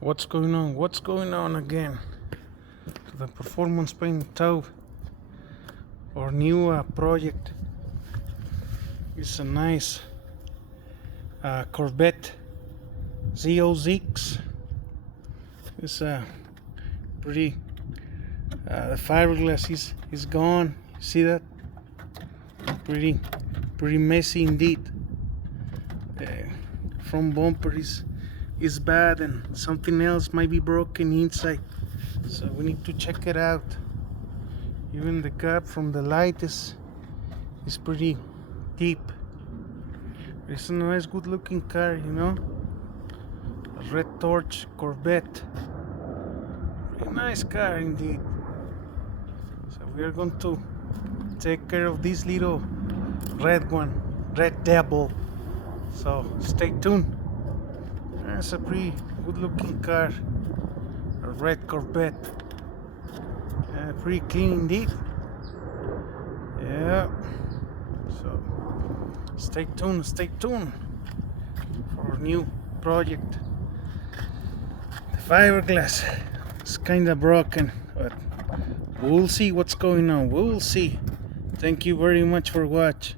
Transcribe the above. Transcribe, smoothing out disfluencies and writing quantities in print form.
What's going on? What's going on again? The performance paint tube, our new project, is a nice Corvette Z06. It's pretty. The fiberglass is gone. You see that? Pretty messy indeed. Front bumper is bad, and something else might be broken inside, so we need to check it out. Even the gap from the light is pretty deep. It's a nice, good looking car, you know, a red torch Corvette. Pretty nice car indeed. So we are going to take care of this little red one, red devil. So stay tuned. That's a pretty good looking car, a red Corvette. Pretty clean indeed. Yeah. So stay tuned for our new project. The fiberglass is kind of broken, but we'll see what's going on. We'll see. Thank you very much for watching.